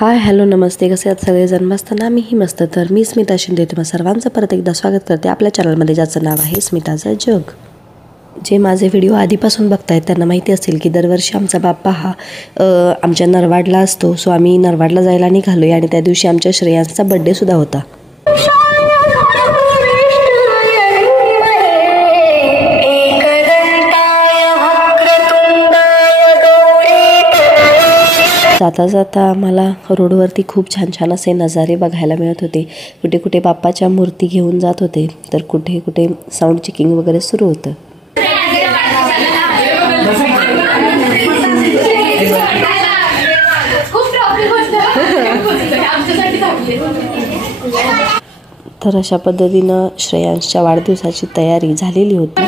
Hi hello नमस्ते, कसे आहात सगळेजण? मस्त ना? मीही मस्त. तर मी स्मिता शिंदे तुम्हा सर्वांचं परत एकदा स्वागत करते आपल्या चॅनलमध्ये, ज्याचं नाव आहे स्मिताचं जग. जे माझे व्हिडिओ आधीपासून बघतायत त्यांना माहिती असेल की दरवर्षी आमचा बाप्पा हा आमच्या नरवाडला असतो. सो आम्ही नरवाडला जायला निघालो आहे आणि त्या दिवशी आमच्या श्रेयांसचा बड्डेसुद्धा होता. जाता जाता आम्हाला रोडवरती खूप छान छान असे नजारे बघायला मिळत होते. कुठे कुठे बाप्पाच्या मूर्ती घेऊन जात होते, तर कुठे कुठे साऊंड चेकिंग वगैरे सुरू होतं. तर अशा पद्धतीनं श्रेयांसच्या वाढदिवसाची तयारी झालेली होती.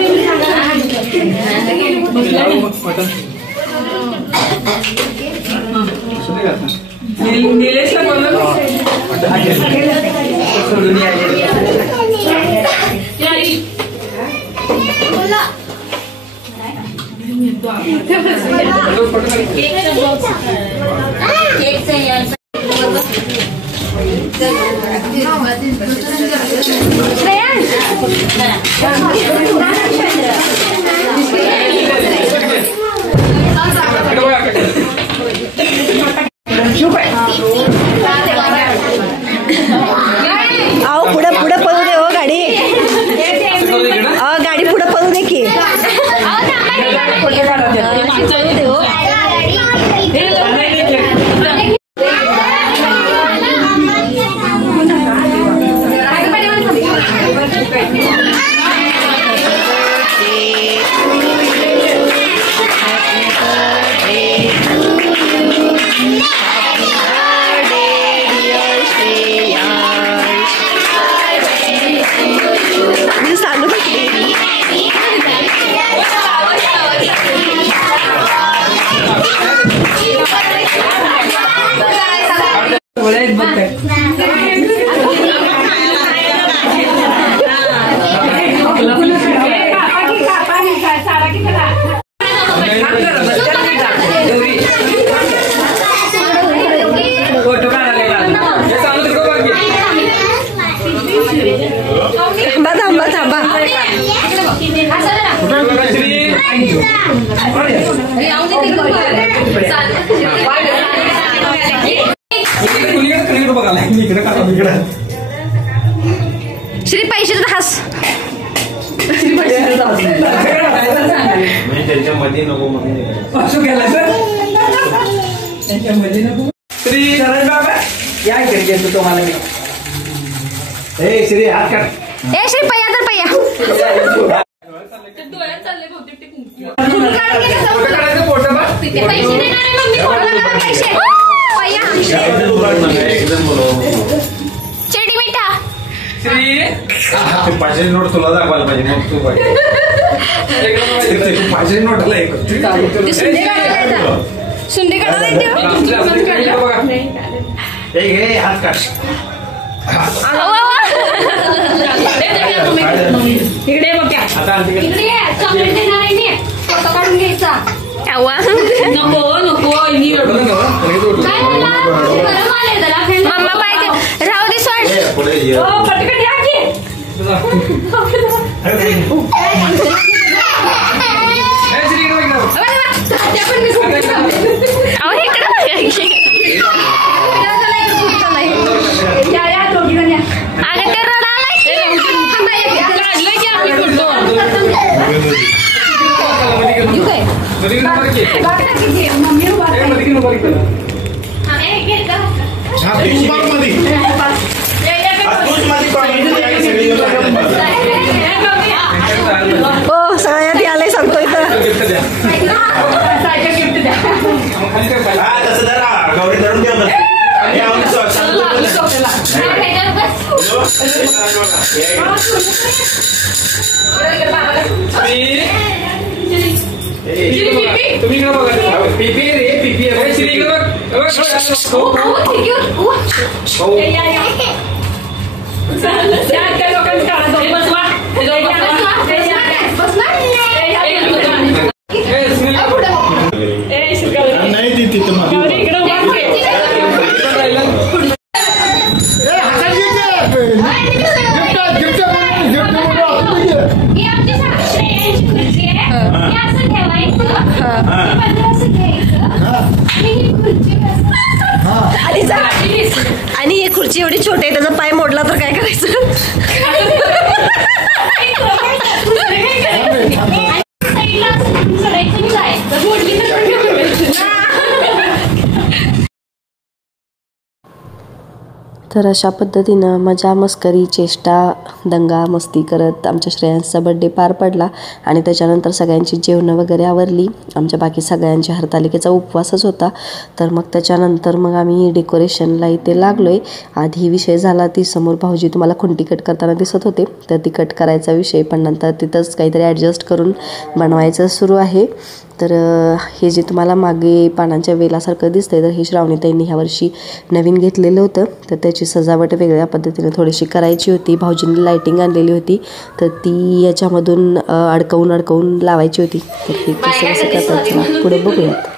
पुढे पळू दे हो गाडी. गाडी पुढे पळू दे की. श्री पैसे हास त्याच्यामध्ये नको श्री या तुम्हाला श्री हात काढ. श्री पय्या तर पय्या चेडी मिठा श्री 500 नोट तुला दाखवायला पाहिजे. मग तू पाहिजे 500 नोटला एक सुंदे हात काढ. इकडे बघा, चॉकलेट देणार आहे मी. फोटो काढून घ्यायचा. नको नको मम्मा पाहिजे. राहू दे सोड. पटकन या की. सगळ्यात आलंय सांगतो इथं. गौरी धरून घ्या. तुम्ही इकडे बघा. पीपी रे पीपी श्री इकडे बघ. नाही ती तिथं हे असं ठेवायचं, हे पदर असं घ्यायचं आणि ही खुर्ची आणि ही खुर्ची एवढी छोटी आहे, त्याचा पाय मोडला तर काय करायचं? साईडला असं चढायचं आणि जायचं. मोडली तर काय करायचं? तर अशा पद्धतीनं मजा मस्करी चेष्टा दंगा मस्ती करत आमच्या श्रेयांसचा बड्डे पार पडला आणि त्याच्यानंतर सगळ्यांची जेवणं वगैरे आवरली. आमच्या बाकी सगळ्यांच्या हरतालिकेचा उपवासच होता. तर मग त्याच्यानंतर मग आम्ही डेकोरेशनला इथे लागलो आहे. आधी विषय झाला ती समोर भाऊजी तुम्हाला खुंटी कट करताना दिसत होते, तर ती कट करायचा विषय, पण नंतर तिथंच काहीतरी ॲडजस्ट करून बनवायचं सुरू आहे. तर हे जे तुम्हाला मागे पानांच्या वेलासारखं दिसतंय, तर हे श्रावणीताईंनी ह्यावर्षी नवीन घेतलेलं होतं. तर त्याची सजावट वेगळ्या पद्धतीने थोडीशी करायची होती. भाऊजींनी लायटिंग आणलेली होती, तर ती याच्यामधून अडकवून लावायची होती. तर ती कसं कसं करतात चला पुढे बघूयात.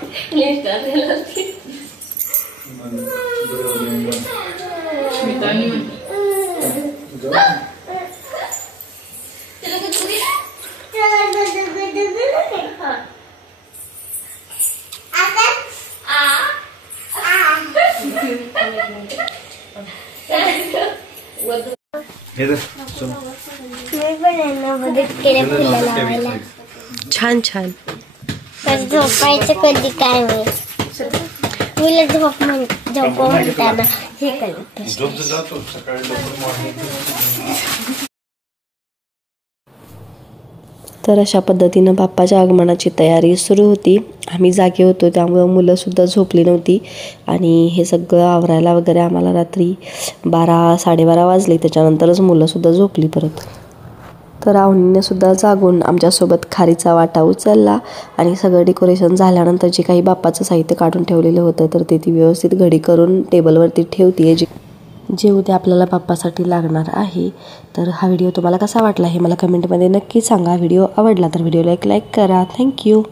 छान छान. तर झोपायचं कधी काय वेळ मुलं झोप म्हणताना हे करत. तर अशा पद्धतीनं बाप्पाच्या आगमनाची तयारी सुरू होती. आम्ही जागे होतो त्यामुळं मुलंसुद्धा झोपली नव्हती आणि हे सगळं आवरायला वगैरे आम्हाला रात्री 12-12:30 वाजले. त्याच्यानंतरच मुलंसुद्धा झोपली परत. तर आवनीनेसुद्धा जागून आमच्यासोबत खारीचा वाटा उचलला आणि सगळं डेकोरेशन झाल्यानंतर जे काही बाप्पाचं साहित्य काढून ठेवलेलं होतं, तर ते ती व्यवस्थित घडी करून टेबलवरती ठेवते आहे, जे उद्या आपल्याला बाप्पासाठी लागणार आहे. तर हा व्हिडिओ तुम्हाला कसा वाटला हे मला कमेंटमध्ये नक्की सांगा. व्हिडिओ आवडला तर व्हिडिओला एक लाईक करा. थँक्यू.